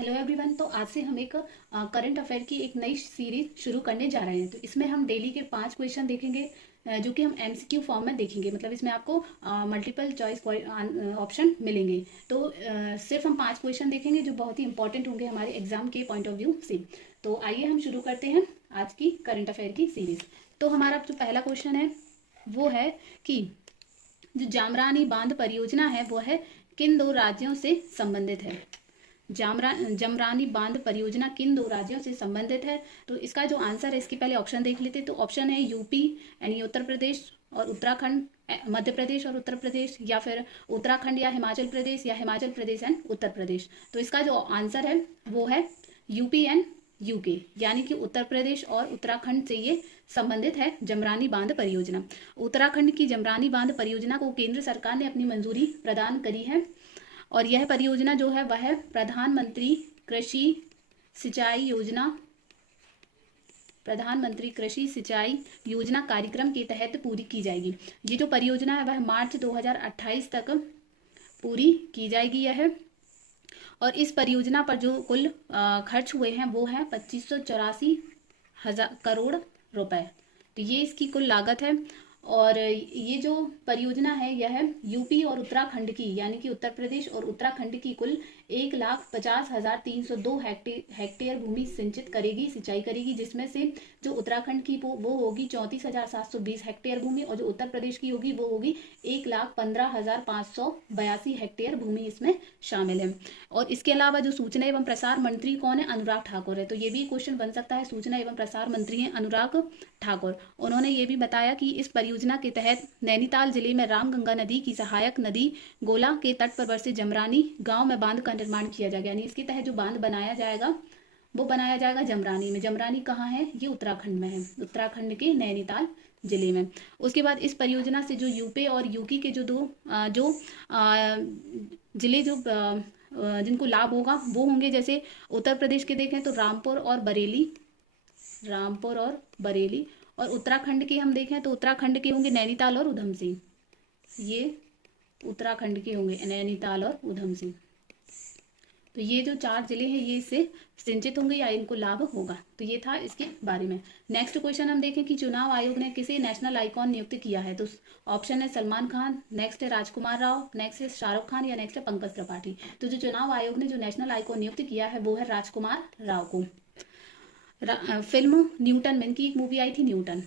Hello everyone. तो आज से हम एक करंट अफेयर की एक नई सीरीज शुरू करने जा रहे हैं। तो इसमें हम डेली के 5 क्वेश्चन देखेंगे, जो कि हम एमसीक्यू फॉर्म में देखेंगे। मतलब इसमें आपको मल्टीपल चॉइस ऑप्शन मिलेंगे। तो सिर्फ हम 5 क्वेश्चन देखेंगे जो बहुत ही इंपॉर्टेंट होंगे हमारे एग्जाम के पॉइंट ऑफ व्यू से। तो आइए हम शुरू करते हैं आज की करंट अफेयर की सीरीज। तो हमारा जो पहला क्वेश्चन है वो है कि जो जामरानी बांध परियोजना है वो है किन दो राज्यों से संबंधित है। जमरानी बांध परियोजना किन दो राज्यों से संबंधित है। तो इसका जो आंसर है, इसके पहले ऑप्शन देख लेते। तो ऑप्शन है यूपी यानी उत्तर प्रदेश और उत्तराखंड, मध्य प्रदेश और उत्तर प्रदेश, या फिर उत्तराखंड या हिमाचल प्रदेश, या हिमाचल प्रदेश एंड उत्तर प्रदेश। तो इसका जो आंसर है वो है यूपी एंड यूके, यानी कि उत्तर प्रदेश और उत्तराखंड से ये संबंधित है जमरानी बांध परियोजना। उत्तराखंड की जमरानी बांध परियोजना को केंद्र सरकार ने अपनी मंजूरी प्रदान करी है, और यह परियोजना जो है वह प्रधानमंत्री कृषि सिंचाई योजना कार्यक्रम के तहत पूरी की जाएगी। ये जो परियोजना है वह मार्च 2028 तक पूरी की जाएगी यह। और इस परियोजना पर जो कुल खर्च हुए हैं वो है 2584 करोड़ रुपए। तो ये इसकी कुल लागत है। और ये जो परियोजना है यह यूपी और उत्तराखंड की, यानी कि उत्तर प्रदेश और उत्तराखंड की कुल 1,50,302 हेक्टेयर भूमि सिंचाई करेगी, जिसमें से जो उत्तराखंड की वो होगी 34,720 हेक्टेयर भूमि, और जो उत्तर प्रदेश की होगी वो होगी 1,15,582 हेक्टेयर भूमि इसमें शामिल है। और इसके अलावा जो सूचना एवं प्रसार मंत्री कौन है, अनुराग ठाकुर है। तो ये भी क्वेश्चन बन सकता है। सूचना एवं प्रसार मंत्री हैं अनुराग ठाकुर। उन्होंने ये भी बताया कि इस परियोजना के तहत नैनीताल जिले में रामगंगा नदी की सहायक नदी गोला के तट पर बसे जमरानी गांव में बांध का निर्माण किया जाएगा। यानी इसके तहत जो बांध बनाया जाएगा वो बनाया जाएगा जमरानी में। जमरानी कहाँ है, ये उत्तराखंड में है, उत्तराखंड के नैनीताल जिले में। उसके बाद इस परियोजना से जो यूपी और यूकी के जो जिले जिनको लाभ होगा वो होंगे, जैसे उत्तर प्रदेश के देखें तो रामपुर और बरेली, और उत्तराखंड के हम देखें तो उत्तराखंड के होंगे नैनीताल और उधमसिंह। ये उत्तराखंड के होंगे नैनीताल और उधमसिंह। तो ये जो 4 जिले हैं ये इससे सिंचित होंगे या इनको लाभ होगा। तो ये था इसके बारे में। नेक्स्ट क्वेश्चन हम देखें कि चुनाव आयोग ने किसे नेशनल आइकॉन नियुक्त किया है। तो ऑप्शन है सलमान खान, नेक्स्ट है राजकुमार राव, नेक्स्ट है शाहरुख खान, या नेक्स्ट है पंकज त्रिपाठी। तो जो चुनाव आयोग ने जो नेशनल आइकॉन नियुक्त किया है वो है राजकुमार राव को। फिल्म न्यूटन में, इनकी एक मूवी आई थी न्यूटन।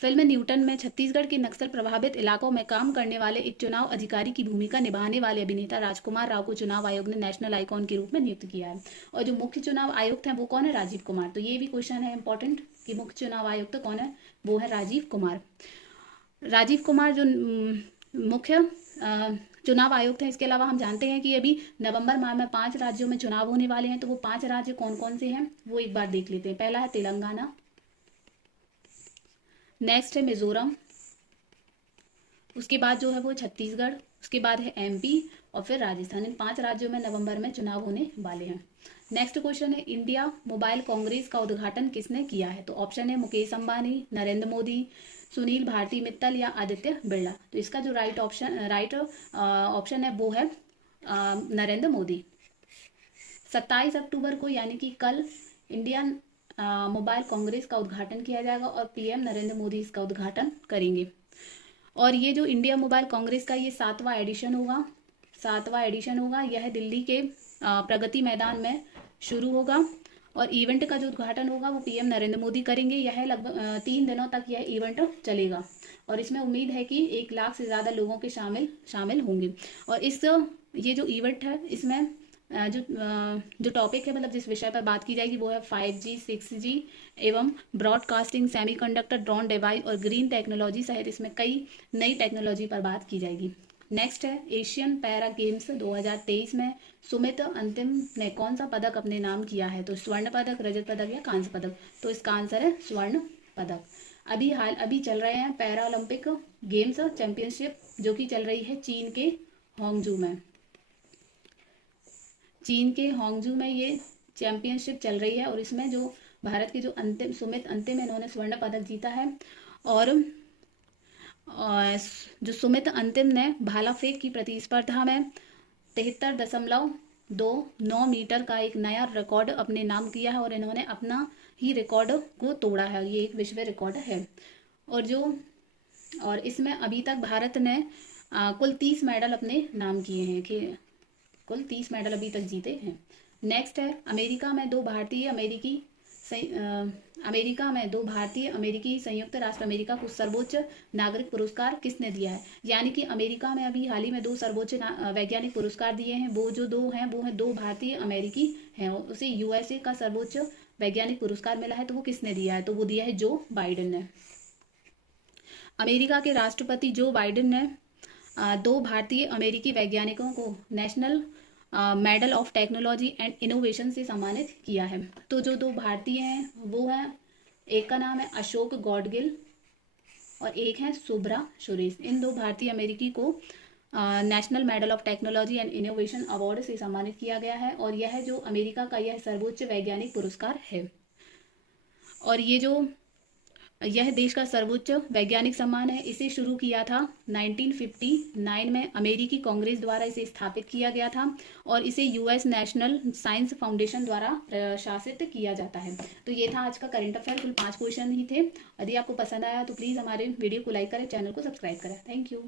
फिल्म न्यूटन में छत्तीसगढ़ के नक्सल प्रभावित इलाकों में काम करने वाले एक चुनाव अधिकारी की भूमिका निभाने वाले अभिनेता राजकुमार राव को चुनाव आयोग ने नेशनल आइकॉन के रूप में नियुक्त किया है। और जो मुख्य चुनाव आयुक्त हैं वो कौन है, राजीव कुमार। तो ये भी क्वेश्चन है इंपॉर्टेंट कि मुख्य चुनाव आयुक्त कौन है, वो है राजीव कुमार। राजीव कुमार जो मुख्य चुनाव आयुक्त हैं। इसके अलावा हम जानते हैं कि अभी नवंबर माह में 5 राज्यों में चुनाव होने वाले हैं। तो वो 5 राज्य कौन कौन से हैं वो एक बार देख लेते हैं। पहला है तेलंगाना, नेक्स्ट है मिजोरम, उसके बाद जो है वो छत्तीसगढ़, उसके बाद है एमपी, और फिर राजस्थान। इन 5 राज्यों में नवंबर में चुनाव होने वाले हैं। नेक्स्ट क्वेश्चन है इंडिया मोबाइल कांग्रेस का उद्घाटन किसने किया है। तो ऑप्शन है मुकेश अंबानी, नरेंद्र मोदी, सुनील भारती मित्तल, या आदित्य बिरला। तो इसका जो राइट ऑप्शन है वो है नरेंद्र मोदी। 27 अक्टूबर को यानी कि कल इंडियन मोबाइल कांग्रेस का उद्घाटन किया जाएगा, और पीएम नरेंद्र मोदी इसका उद्घाटन करेंगे। और ये जो इंडिया मोबाइल कांग्रेस का ये 7वां एडिशन होगा। यह दिल्ली के प्रगति मैदान में शुरू होगा, और इवेंट का जो उद्घाटन होगा वो पीएम नरेंद्र मोदी करेंगे। यह लगभग 3 दिनों तक यह इवेंट चलेगा, और इसमें उम्मीद है कि 1 लाख से ज़्यादा लोगों के शामिल होंगे। और ये जो इवेंट है इसमें जो टॉपिक है, मतलब जिस विषय पर बात की जाएगी वो है 5G, 6G एवं ब्रॉडकास्टिंग, सेमीकंडक्टर, ड्रोन डिवाइस और ग्रीन टेक्नोलॉजी सहित इसमें कई नई टेक्नोलॉजी पर बात की जाएगी। नेक्स्ट है एशियन पैरा गेम्स 2023 में सुमित अंतिम ने कौन सा पदक अपने नाम किया है। तो स्वर्ण पदक, रजत पदक, या कांस्य पदक। तो इसका आंसर है स्वर्ण पदक। अभी चल रहे हैं पैरा ओलंपिक गेम्स चैंपियनशिप, जो कि चल रही है चीन के होंगजू में ये चैंपियनशिप चल रही है। और इसमें जो भारत के जो सुमित अंतिम इन्होंने स्वर्ण पदक जीता है। और जो सुमित अंतिम ने भाला फेंक की प्रतिस्पर्धा में 73.5 9 मीटर का एक नया रिकॉर्ड अपने नाम किया है और इन्होंने अपना ही रिकॉर्ड को तोड़ा है। ये एक विश्व रिकॉर्ड है। और इसमें अभी तक भारत ने कुल 30 मेडल अपने नाम किए हैं, कि कुल 30 मेडल अभी तक जीते हैं। नेक्स्ट है अमेरिका में दो भारतीय अमेरिकी संयुक्त राष्ट्र अमेरिका को सर्वोच्च नागरिक पुरस्कार किसने दिया है? यानी कि अमेरिका में अभी हाल ही में 2 सर्वोच्च वैज्ञानिक पुरस्कार दिए हैं। वो जो 2 हैं वो हैं 2 भारतीय अमेरिकी हैं। उसे यूएसए का सर्वोच्च वैज्ञानिक पुरस्कार मिला है। तो वो किसने दिया है? तो वो दिया है जो बाइडेन ने। अमेरिका के राष्ट्रपति जो बाइडेन ने 2 भारतीय अमेरिकी वैज्ञानिकों को national medal of technology and innovation से सम्मानित किया है। तो जो 2 भारतीय हैं वो हैं, एक का नाम है अशोक गॉडगिल और एक है शुभ्रा सुरेश। इन 2 भारतीय अमेरिकी को national medal of technology and innovation award से सम्मानित किया गया है और यह जो अमेरिका का यह सर्वोच्च वैज्ञानिक पुरस्कार है। और यह देश का सर्वोच्च वैज्ञानिक सम्मान है। इसे शुरू किया था 1959 में अमेरिकी कांग्रेस द्वारा इसे स्थापित किया गया था और इसे यूएस नेशनल साइंस फाउंडेशन द्वारा प्रशासित किया जाता है। तो ये था आज का करंट अफेयर। कुल 5 क्वेश्चन ही थे। यदि आपको पसंद आया तो प्लीज़ हमारे वीडियो को लाइक करें, चैनल को सब्सक्राइब करें। Thank you.